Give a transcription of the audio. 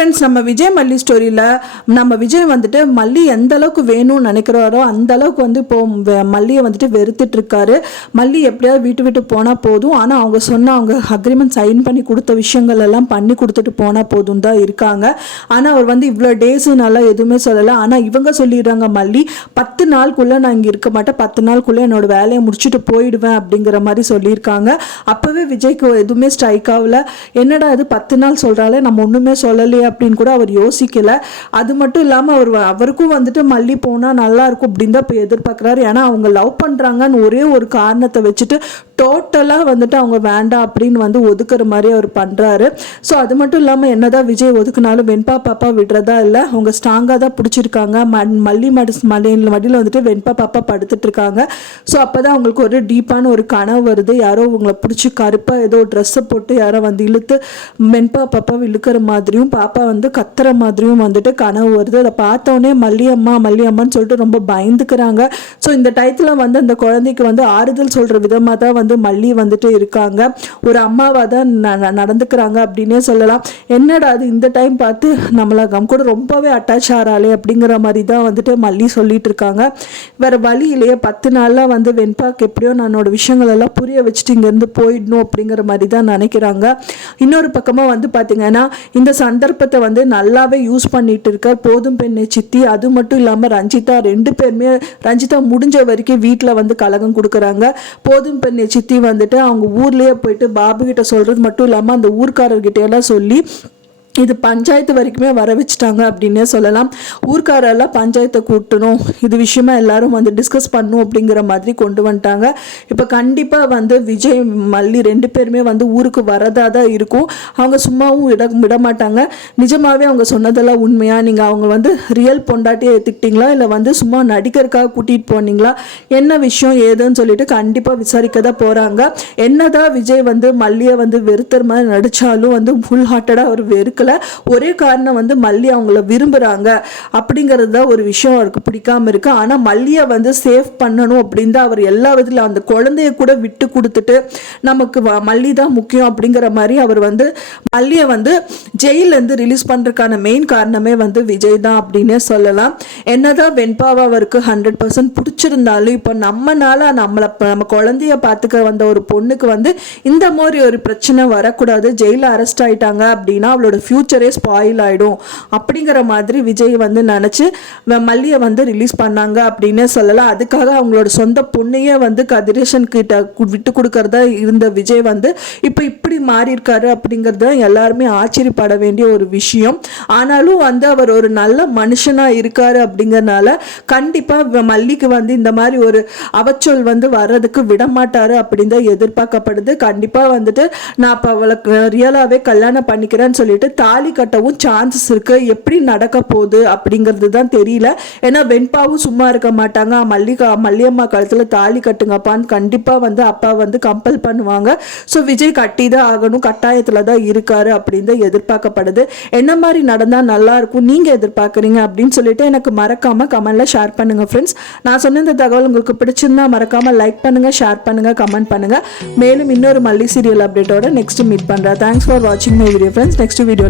Friends நம்ம விஜய் மல்லி ஸ்டோரியில் நம்ம விஜய் வந்துட்டு மல்லி எந்த அளவுக்கு வேணும்னு நினைக்கிறாரோ அந்த அளவுக்கு வந்து இப்போ வெ- மல்லியை வந்துட்டு வெறுத்துட்டு இருக்காரு. மல்லி எப்படியாவது வீட்டு விட்டு போனால் போதும். ஆனால் அவங்க சொன்ன அவங்க அக்ரிமெண்ட் சைன் பண்ணி கொடுத்த விஷயங்கள் எல்லாம் பண்ணி கொடுத்துட்டு போனால் போதும் தான் இருக்காங்க. ஆனால் அவர் வந்து இவ்வளோ டேஸுனால எதுவுமே சொல்லலை. ஆனால் இவங்க சொல்லிடுறாங்க மல்லி பத்து நாளுக்குள்ளே நான் இங்கே இருக்க மாட்டேன். பத்து நாளுக்குள்ளே என்னோட வேலையை முடிச்சுட்டு போயிடுவேன் அப்படிங்கிற மாதிரி சொல்லியிருக்காங்க. அப்போவே விஜய்க்கு எதுவுமே ஸ்ட்ரைக் ஆகல. என்னடா இது பத்து நாள் சொல்கிறாலே நம்ம ஒன்றுமே சொல்லலையே அப்படின்னு கூட அவர் யோசிக்கலை. அது மட்டும் இல்லாமல் அவர் அவருக்கும் வந்துட்டு மல்லி போனால் நல்லா இருக்கும் அப்படின்னு தான் இப்போ எதிர்பார்க்குறாரு. ஏன்னா அவங்க லவ் பண்ணுறாங்கன்னு ஒரே ஒரு காரணத்தை வச்சுட்டு டோட்டலாக வந்துட்டு அவங்க வேண்டாம் அப்படின்னு வந்து ஒதுக்குற மாதிரி அவர் பண்ணுறாரு ஸோ அது மட்டும் இல்லாமல் என்னதான் விஜய் ஒதுக்குனாலும் வெண்பா பாப்பா விடுறதா இல்லை அவங்க ஸ்ட்ராங்காக தான் பிடிச்சிருக்காங்க. மண் மல்லி மடி மலையில் மடியில் வந்துட்டு வெண்பா பாப்பா படுத்துட்டு இருக்காங்க. ஸோ அப்போ தான் அவங்களுக்கு ஒரு டீப்பான ஒரு கனவு வருது. யாரோ உங்களை பிடிச்சி கருப்பாக ஏதோ ட்ரெஸ்ஸை போட்டு யாரோ வந்து இழுத்து வெண்பா பாப்பா இழுக்கிற மாதிரியும் பாப்பா வந்து கத்துற மாதிரியும் வந்துட்டு கனவு வருது. அதை பார்த்தோன்னே மல்லியம்மா மல்லியம்மான்னு சொல்லிட்டு ரொம்ப பயந்துக்கிறாங்க. ஸோ இந்த டயத்தில் வந்து அந்த குழந்தைக்கு வந்து ஆறுதல் சொல்கிற விதமாக தான் வந்து மல்லி வந்துட்டு இருக்காங்க. ஒரு அம்மாவாக தான் நடந்துக்கிறாங்க அப்படின்னே சொல்லலாம். என்னடா அது இந்த டைம் பார்த்து நம்மளை கம் கூட ரொம்பவே அட்டாச் ஆகிறாளே அப்படிங்கிற மாதிரி தான் வந்துட்டு மல்லி சொல்லிட்டு இருக்காங்க. வேற வழி இல்லையே. பத்து நாளில் வந்து வெண்பாக்கு எப்படியோ நானோட விஷயங்கள் எல்லாம் புரிய வச்சுட்டு இங்கேருந்து போயிடணும் அப்படிங்கிற மாதிரி தான் நினைக்கிறாங்க. இன்னொரு பக்கமாக வந்து பார்த்தீங்கன்னா இந்த சந்தர்ப்பத்தை வந்து நல்லாவே யூஸ் பண்ணிட்டு இருக்கார் போதும் பெண்ணை சித்தி. அது மட்டும் இல்லாமல் ரஞ்சிதா ரெண்டு பேருமே ரஞ்சிதா முடிஞ்ச வரைக்கும் வீட்டில் வந்து கலகம் கொடுக்குறாங்க. போதும் பெண்ணை சித்தி வந்துட்டு அவங்க ஊர்லேயே போயிட்டு பாபு கிட்ட சொல்கிறது மட்டும் இல்லாமல் அந்த ஊர்க்காரர்கிட்ட எல்லாம் சொல்லி இது பஞ்சாயத்து வரைக்குமே வர வச்சுட்டாங்க அப்படின்னே சொல்லலாம். ஊர்க்காரெல்லாம் பஞ்சாயத்தை கூட்டணும். இது விஷயமா எல்லாரும் வந்து டிஸ்கஸ் பண்ணும் அப்படிங்கிற மாதிரி கொண்டு வந்துட்டாங்க. இப்போ கண்டிப்பாக வந்து விஜய் மல்லி ரெண்டு பேருமே வந்து ஊருக்கு வரதாக தான் இருக்கும். அவங்க சும்மாவும் விட விட மாட்டாங்க. நிஜமாகவே அவங்க சொன்னதெல்லாம் உண்மையாக நீங்கள் அவங்க வந்து ரியல் பொண்டாட்டியை ஏற்றுக்கிட்டீங்களா இல்லை வந்து சும்மா நடிகருக்காக கூட்டிகிட்டு போனீங்களா? என்ன விஷயம் ஏதுன்னு சொல்லிட்டு கண்டிப்பாக விசாரிக்க தான் போகிறாங்க என்னதான் விஜய் வந்து மல்லியை வந்து வெறுத்தர் மாதிரி நடித்தாலும் வந்து ஃபுல் ஹார்ட்டடாக அவர் வெறுக்கல. ஒரே காரணம் வந்து மல்லி அவங்கள விரும்புகிறாங்க அப்படிங்கிறது தான் ஒரு விஷயம் அவருக்கு பிடிக்காம இருக்குது ஆனால் மல்லியை வந்து சேஃப் பண்ணணும் அப்படின்னு தான் அவர் எல்லா விதத்தில் அந்த குழந்தைய கூட விட்டு கொடுத்துட்டு நமக்கு வ- மல்லி தான் முக்கியம் அப்படிங்கிற மாதிரி அவர் வந்து மல்லியை வந்து ஜெயிலேருந்து ரிலீஸ் பண்ணுறதுக்கான மெயின் காரணமே வந்து விஜய் தான் அப்படின்னே சொல்லலாம். என்னதான் வெண்பாவை அவருக்கு ஹண்ட்ரட் பர்சன்ட் பிடிச்சிருந்தாலும் இப்போ நம்மனால நம்மளை நம்ம குழந்தைய பார்த்துக்க வந்த ஒரு பொண்ணுக்கு வந்து இந்த மாதிரி ஒரு பிரச்சனை வரக்கூடாது. ஜெயிலில் அரெஸ்ட் ஆயிட்டாங்க அப்படின்னா அவளோட ஃப்யூச்சரே ஸ்பாயில் ஆகிடும் அப்படிங்கிற மாதிரி விஜய் வந்து நினச்சி மல்லியை வந்து ரிலீஸ் பண்ணாங்க அப்படின்னே சொல்லலாம் அதுக்காக அவங்களோட சொந்த பொண்ணையே வந்து கதிரேஷன் கிட்ட விட்டு கொடுக்கறதா இருந்த விஜய் வந்து இப்போ இப்படி மாறி இருக்காரு அப்படிங்கிறது தான் எல்லாருமே ஆச்சரியப்பட வேண்டிய ஒரு விஷயம். ஆனாலும் வந்து அவர் ஒரு நல்ல மனுஷனாக இருக்காரு அப்படிங்கறனால கண்டிப்பாக வ- மல்லிக்கு வந்து இந்த மாதிரி ஒரு அவச்சொல் வந்து வர்றதுக்கு விடமாட்டாரு அப்படின்னு தான் எதிர்பார்க்கப்படுது. கண்டிப்பாக வந்துட்டு நான் இப்போ அவளுக்கு ரியலாகவே கல்யாணம் பண்ணிக்கிறேன்னு சொல்லிட்டு தாலி கட்டவும் சான்சஸ் இருக்கு. எப்படி நடக்க போகுது அப்படிங்கிறது தான் தெரியல. ஏன்னா வெண்பாவும் சும்மா இருக்க மாட்டாங்க. மல்லிகா மல்லியம்மா காலத்தில் தாலி கட்டுங்கப்பான்னு கண்டிப்பாக வந்து அப்பா வந்து கம்பல் பண்ணுவாங்க. ஸோ விஜய் கட்டி தான் ஆகணும். கட்டாயத்தில் தான் இருக்காரு அப்படின்னு தான் எதிர்பார்க்கப்படுது. என்ன மாதிரி நடந்தால் நல்லாயிருக்கும் நீங்கள் எதிர்பார்க்குறீங்க அப்படின்னு சொல்லிட்டு எனக்கு மறக்காமல் கமெண்டில் ஷேர் பண்ணுங்க ஃப்ரெண்ட்ஸ் நான் சொன்ன இந்த தகவல் உங்களுக்கு பிடிச்சிருந்தா மறக்காமல் லைக் பண்ணுங்கள் ஷேர் பண்ணுங்கள் கமெண்ட் பண்ணுங்கள் மேலும் இன்னொரு மல்லி சீரியல் அப்டேட்டோட நெக்ஸ்ட் மீட் பண்ணுறேன் தேங்க்ஸ் ஃபார் வாட்சிங் my video friends next video